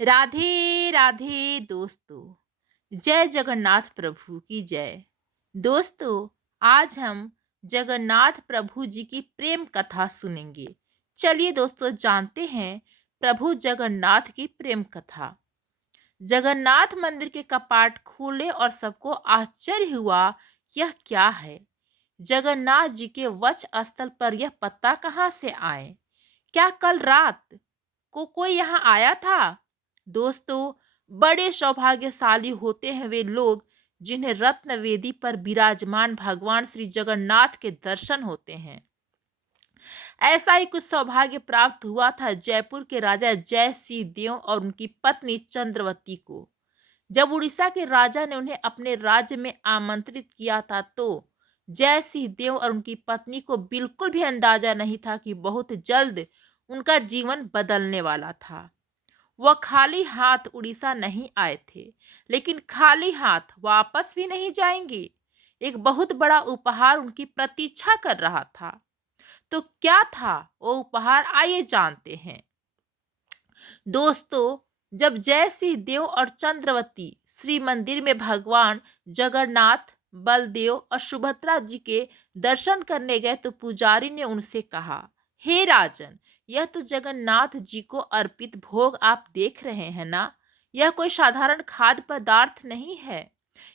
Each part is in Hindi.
राधे राधे दोस्तों। जय जगन्नाथ प्रभु की जय। दोस्तों, आज हम जगन्नाथ प्रभु जी की प्रेम कथा सुनेंगे। चलिए दोस्तों, जानते हैं प्रभु जगन्नाथ की प्रेम कथा। जगन्नाथ मंदिर के कपाट खुले और सबको आश्चर्य हुआ। यह क्या है? जगन्नाथ जी के वक्ष स्थल पर यह पत्ता कहाँ से आए? क्या कल रात को कोई यहाँ आया था? दोस्तों, बड़े सौभाग्यशाली होते हैं वे लोग जिन्हें रत्न वेदी पर विराजमान भगवान श्री जगन्नाथ के दर्शन होते हैं। ऐसा ही कुछ सौभाग्य प्राप्त हुआ था जयपुर के राजा जय सिंह देव और उनकी पत्नी चंद्रवती को। जब उड़ीसा के राजा ने उन्हें अपने राज्य में आमंत्रित किया था तो जय सिंह देव और उनकी पत्नी को बिल्कुल भी अंदाजा नहीं था कि बहुत जल्द उनका जीवन बदलने वाला था। वह खाली हाथ उड़ीसा नहीं आए थे, लेकिन खाली हाथ वापस भी नहीं जाएंगे। एक बहुत बड़ा उपहार उनकी प्रतीक्षा कर रहा था। तो क्या था वो उपहार? आइए जानते हैं। दोस्तों, जब जय सिंह देव और चंद्रवती श्री मंदिर में भगवान जगन्नाथ, बलदेव और सुभद्रा जी के दर्शन करने गए तो पुजारी ने उनसे कहा, हे राजन, यह तो जगन्नाथ जी को अर्पित भोग आप देख रहे हैं ना। यह कोई साधारण खाद्य पदार्थ नहीं है।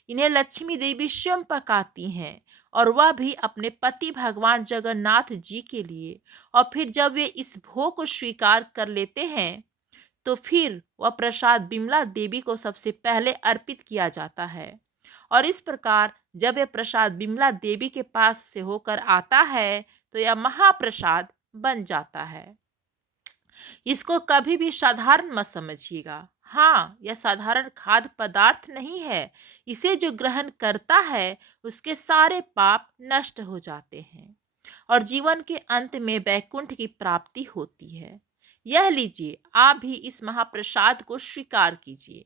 इन्हें लक्ष्मी देवी स्वयं पकाती हैं, और वह भी अपने पति भगवान जगन्नाथ जी के लिए। और फिर जब वे इस भोग को स्वीकार कर लेते हैं तो फिर वह प्रसाद बिमला देवी को सबसे पहले अर्पित किया जाता है। और इस प्रकार जब यह प्रसाद बिमला देवी के पास से होकर आता है तो यह महाप्रसाद बन जाता है। इसको कभी भी साधारण मत समझिएगा। हाँ, यह साधारण खाद्य पदार्थ नहीं है। इसे जो ग्रहण करता है उसके सारे पाप नष्ट हो जाते हैं और जीवन के अंत में वैकुंठ की प्राप्ति होती है। यह लीजिए, आप भी इस महाप्रसाद को स्वीकार कीजिए।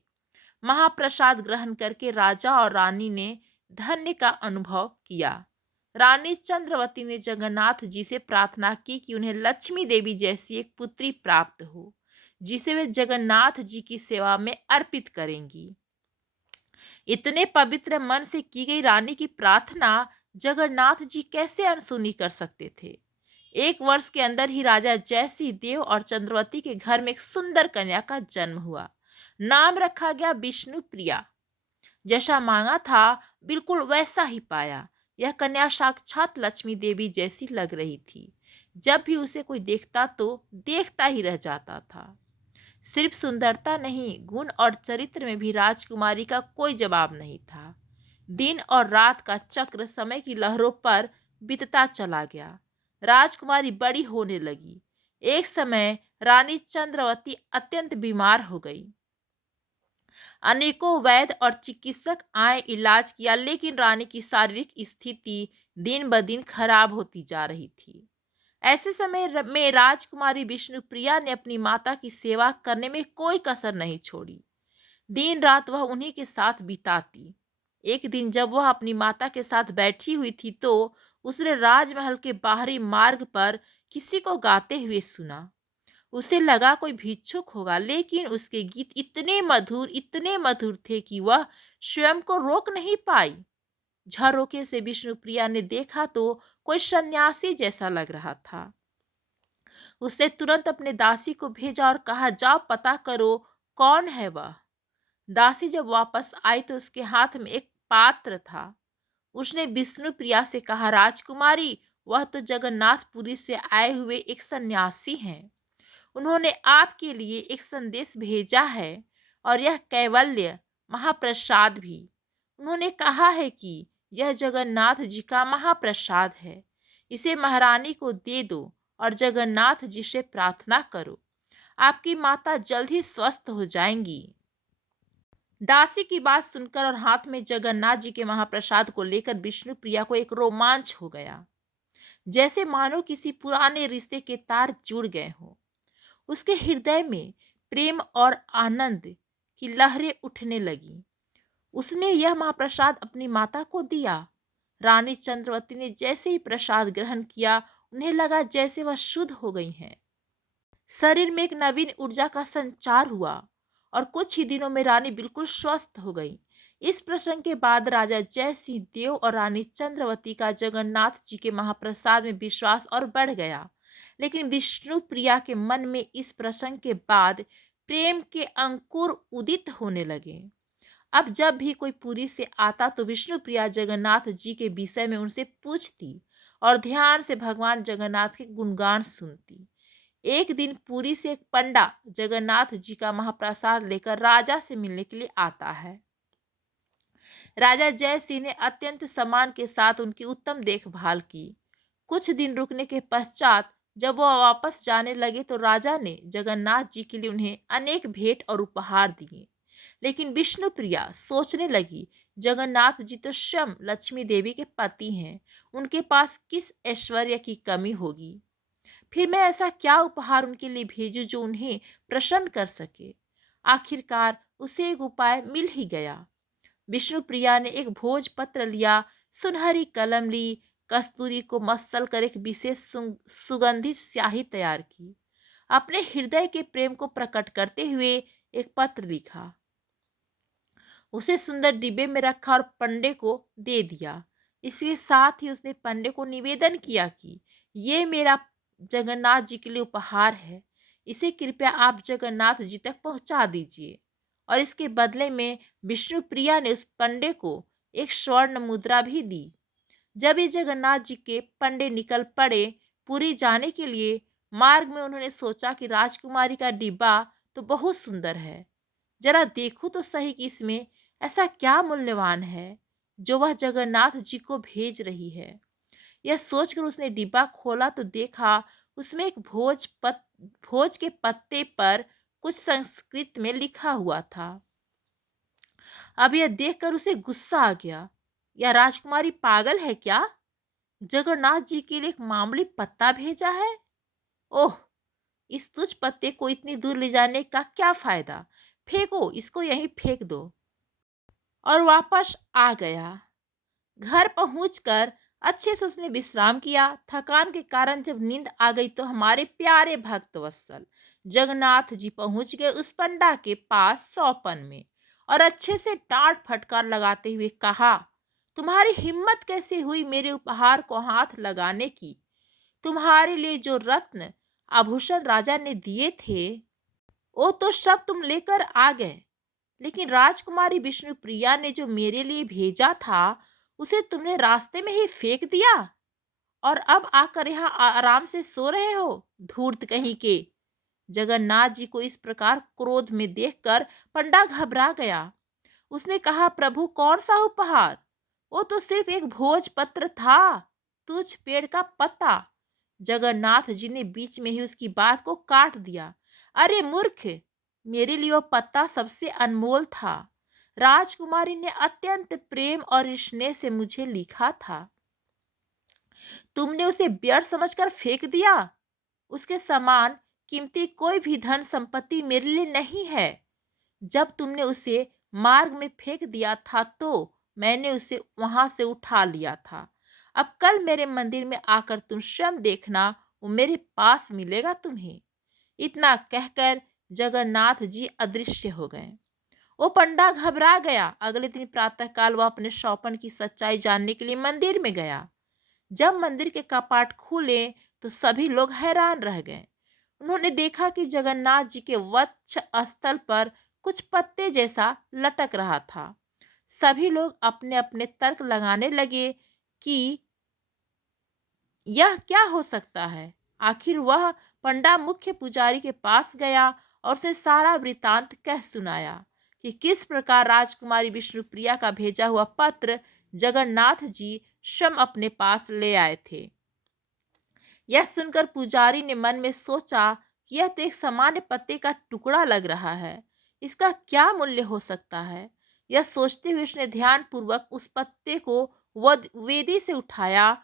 महाप्रसाद ग्रहण करके राजा और रानी ने धन्य का अनुभव किया। रानी चंद्रवती ने जगन्नाथ जी से प्रार्थना की कि उन्हें लक्ष्मी देवी जैसी एक पुत्री प्राप्त हो, जिसे वे जगन्नाथ जी की सेवा में अर्पित करेंगी। इतने पवित्र मन से की गई रानी की प्रार्थना जगन्नाथ जी कैसे अनसुनी कर सकते थे? 1 वर्ष के अंदर ही राजा जयसिंह देव और चंद्रवती के घर में एक सुंदर कन्या का जन्म हुआ। नाम रखा गया विष्णु प्रिया। जैसा मांगा था बिल्कुल वैसा ही पाया। यह कन्या साक्षात लक्ष्मी देवी जैसी लग रही थी। जब भी उसे कोई देखता तो देखता ही रह जाता था। सिर्फ सुंदरता नहीं, गुण और चरित्र में भी राजकुमारी का कोई जवाब नहीं था। दिन और रात का चक्र समय की लहरों पर बीतता चला गया। राजकुमारी बड़ी होने लगी। एक समय रानी चंद्रवती अत्यंत बीमार हो गई। अनेकों वैद्य और चिकित्सक आए, इलाज किया, लेकिन रानी की शारीरिक स्थिति दिन ब दिन खराब होती जा रही थी। ऐसे समय में राजकुमारी विष्णुप्रिया ने अपनी माता की सेवा करने में कोई कसर नहीं छोड़ी। दिन रात वह उन्हीं के साथ बिताती। एक दिन जब वह अपनी माता के साथ बैठी हुई थी तो उसने राजमहल के बाहरी मार्ग पर किसी को गाते हुए सुना। उसे लगा कोई भिक्षुक होगा, लेकिन उसके गीत इतने मधुर थे कि वह स्वयं को रोक नहीं पाई। झरोखे से विष्णुप्रिया ने देखा तो कोई सन्यासी जैसा लग रहा था। उसने तुरंत अपने दासी को भेजा और कहा, जाओ पता करो कौन है वह। दासी जब वापस आई तो उसके हाथ में एक पात्र था। उसने विष्णुप्रिया से कहा, राजकुमारी, वह तो जगन्नाथपुरी से आए हुए एक सन्यासी हैं। उन्होंने आपके लिए एक संदेश भेजा है और यह कैवल्य महाप्रसाद भी। उन्होंने कहा है कि यह जगन्नाथ जी का महाप्रसाद है। इसे महारानी को दे दो और जगन्नाथ जी से प्रार्थना करो। आपकी माता जल्द ही स्वस्थ हो जाएंगी। दासी की बात सुनकर और हाथ में जगन्नाथ जी के महाप्रसाद को लेकर विष्णुप्रिया को एक रोमांच हो गया, जैसे मानो किसी पुराने रिश्ते के तार जुड़ गए हों। उसके हृदय में प्रेम और आनंद की लहरें उठने लगी। उसने यह महाप्रसाद अपनी माता को दिया। रानी चंद्रवती ने जैसे ही प्रसाद ग्रहण किया, उन्हें लगा जैसे वह शुद्ध हो गई हैं। शरीर में एक नवीन ऊर्जा का संचार हुआ और कुछ ही दिनों में रानी बिल्कुल स्वस्थ हो गई। इस प्रसंग के बाद राजा जय सिंह देव और रानी चंद्रवती का जगन्नाथ जी के महाप्रसाद में विश्वास और बढ़ गया। लेकिन विष्णु प्रिया के मन में इस प्रसंग के बाद प्रेम के अंकुर उदित होने लगे। अब जब भी कोई पुरी से आता तो विष्णु प्रिया जगन्नाथ जी के विषय में उनसे पूछती और ध्यान से भगवान जगन्नाथ के गुणगान सुनती। एक दिन पुरी से एक पंडा जगन्नाथ जी का महाप्रसाद लेकर राजा से मिलने के लिए आता है। राजा जय सिंह ने अत्यंत सम्मान के साथ उनकी उत्तम देखभाल की। कुछ दिन रुकने के पश्चात जब वह वापस जाने लगे तो राजा ने जगन्नाथ जी के लिए उन्हें अनेक भेंट और उपहार दिए। लेकिन विष्णु प्रिया सोचने लगी, जगन्नाथ जी तो स्वयं लक्ष्मी देवी के पति हैं, उनके पास किस ऐश्वर्य की कमी होगी। फिर मैं ऐसा क्या उपहार उनके लिए भेजूं जो उन्हें प्रसन्न कर सके। आखिरकार उसे एक उपाय मिल ही गया। विष्णु प्रिया ने एक भोजपत्र लिया, सुनहरी कलम ली, कस्तूरी को मसल कर एक विशेष सुगंधित स्याही तैयार की। अपने हृदय के प्रेम को प्रकट करते हुए एक पत्र लिखा, उसे सुंदर डिब्बे में रखा और पंडे को दे दिया। इसके साथ ही उसने पंडे को निवेदन किया कि ये मेरा जगन्नाथ जी के लिए उपहार है, इसे कृपया आप जगन्नाथ जी तक पहुंचा दीजिए। और इसके बदले में विष्णु प्रिया ने उस पंडे को एक स्वर्ण मुद्रा भी दी। जब ये जगन्नाथ जी के पंडे निकल पड़े पुरी जाने के लिए, मार्ग में उन्होंने सोचा कि राजकुमारी का डिब्बा तो बहुत सुंदर है, जरा देखो तो सही कि इसमें ऐसा क्या मूल्यवान है जो वह जगन्नाथ जी को भेज रही है। यह सोचकर उसने डिब्बा खोला तो देखा उसमें एक भोज के पत्ते पर कुछ संस्कृत में लिखा हुआ था। अब यह देखकर उसे गुस्सा आ गया, यह राजकुमारी पागल है क्या? जगन्नाथ जी के लिए एक मामूली पत्ता भेजा है। ओह, इस तुच्छ पत्ते को इतनी दूर ले जाने का क्या फायदा, फेंको इसको, यहीं फेंक दो। और वापस आ गया। घर पहुंचकर अच्छे से उसने विश्राम किया। थकान के कारण जब नींद आ गई तो हमारे प्यारे भक्त वत्सल जगन्नाथ जी पहुंच गए उस पंडा के पास सौपन में और अच्छे से डांट फटकार लगाते हुए कहा, तुम्हारी हिम्मत कैसे हुई मेरे उपहार को हाथ लगाने की? तुम्हारे लिए जो रत्न आभूषण राजा ने दिए थे वो तो सब तुम लेकर आ गए, लेकिन राजकुमारी विष्णु प्रिया ने जो मेरे लिए भेजा था उसे तुमने रास्ते में ही फेंक दिया और अब आकर यहाँ आराम से सो रहे हो, धूर्त कहीं के। जगन्नाथ जी को इस प्रकार क्रोध में देखकर पंडा घबरा गया। उसने कहा, प्रभु कौन सा उपहार? वो तो सिर्फ एक भोजपत्र था, तुझ पेड़ का पत्ता। जगन्नाथ जी ने बीच में ही उसकी बात को काट दिया। अरे मूर्ख, मेरे लिए वो पत्ता सबसे अनमोल था। राजकुमारी ने अत्यंत प्रेम और स्नेह से मुझे लिखा था, तुमने उसे व्यर्थ समझकर फेंक दिया। उसके समान कीमती कोई भी धन संपत्ति मेरे लिए नहीं है। जब तुमने उसे मार्ग में फेंक दिया था तो मैंने उसे वहां से उठा लिया था। अब कल मेरे मंदिर में आकर तुम स्वयं देखना, वो मेरे पास मिलेगा तुम्हें। इतना कहकर जगन्नाथ जी अदृश्य हो गए। वो पंडा घबरा गया। अगले दिन प्रातःकाल वह अपने शौपन की सच्चाई जानने के लिए मंदिर में गया। जब मंदिर के कपाट खुले तो सभी लोग हैरान रह गए। उन्होंने देखा कि जगन्नाथ जी के वक्ष स्थल पर कुछ पत्ते जैसा लटक रहा था। सभी लोग अपने अपने तर्क लगाने लगे कि यह क्या हो सकता है। आखिर वह पंडा मुख्य पुजारी के पास गया और उसे सारा वृतांत कह सुनाया कि किस प्रकार राजकुमारी विष्णुप्रिया का भेजा हुआ पत्र जगन्नाथ जी स्वयं अपने पास ले आए थे। यह सुनकर पुजारी ने मन में सोचा कि यह तो एक सामान्य पत्ते का टुकड़ा लग रहा है, इसका क्या मूल्य हो सकता है। यह सोचते हुए उसने ध्यानपूर्वक उस पत्ते को वेदी से उठाया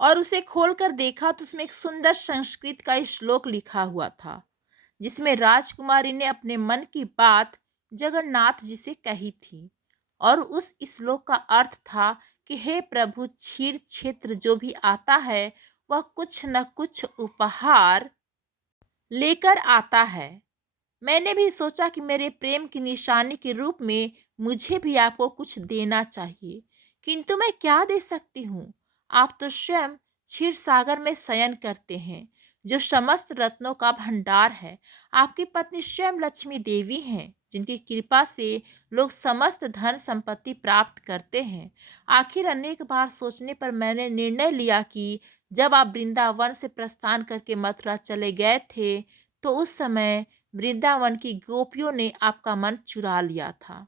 और उसे खोलकर देखा तो उसमें एक सुंदर संस्कृत का श्लोक लिखा हुआ था, जिसमें राजकुमारी ने अपने मन की बात जगन्नाथ जी से कही थी। और उस श्लोक का अर्थ था कि हे प्रभु, क्षीर क्षेत्र जो भी आता है वह कुछ न कुछ उपहार लेकर आता है। मैंने भी सोचा कि मेरे प्रेम की निशानी के रूप में मुझे भी आपको कुछ देना चाहिए, किंतु मैं क्या दे सकती हूँ? आप तो स्वयं क्षीर सागर में शयन करते हैं, जो समस्त रत्नों का भंडार है। आपकी पत्नी स्वयं लक्ष्मी देवी हैं, जिनकी कृपा से लोग समस्त धन संपत्ति प्राप्त करते हैं। आखिर अनेक बार सोचने पर मैंने निर्णय लिया कि जब आप वृंदावन से प्रस्थान करके मथुरा चले गए थे, तो उस समय वृंदावन की गोपियों ने आपका मन चुरा लिया था।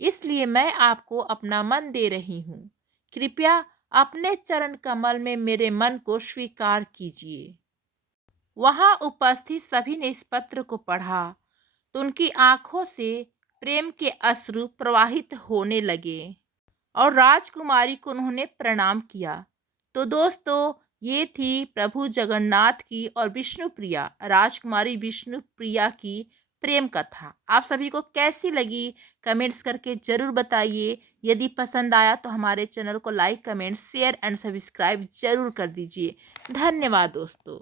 इसलिए मैं आपको अपना मन दे रही हूँ। कृपया अपने चरण कमल में मेरे मन को स्वीकार कीजिए। वहां उपस्थित सभी ने इस पत्र को पढ़ा तो उनकी आंखों से प्रेम के अश्रु प्रवाहित होने लगे और राजकुमारी को उन्होंने प्रणाम किया। तो दोस्तों, ये थी प्रभु जगन्नाथ की और विष्णुप्रिया, राजकुमारी विष्णुप्रिया की प्रेम कथा। आप सभी को कैसी लगी कमेंट्स करके ज़रूर बताइए। यदि पसंद आया तो हमारे चैनल को like, comment, share and subscribe ज़रूर कर दीजिए। धन्यवाद दोस्तों।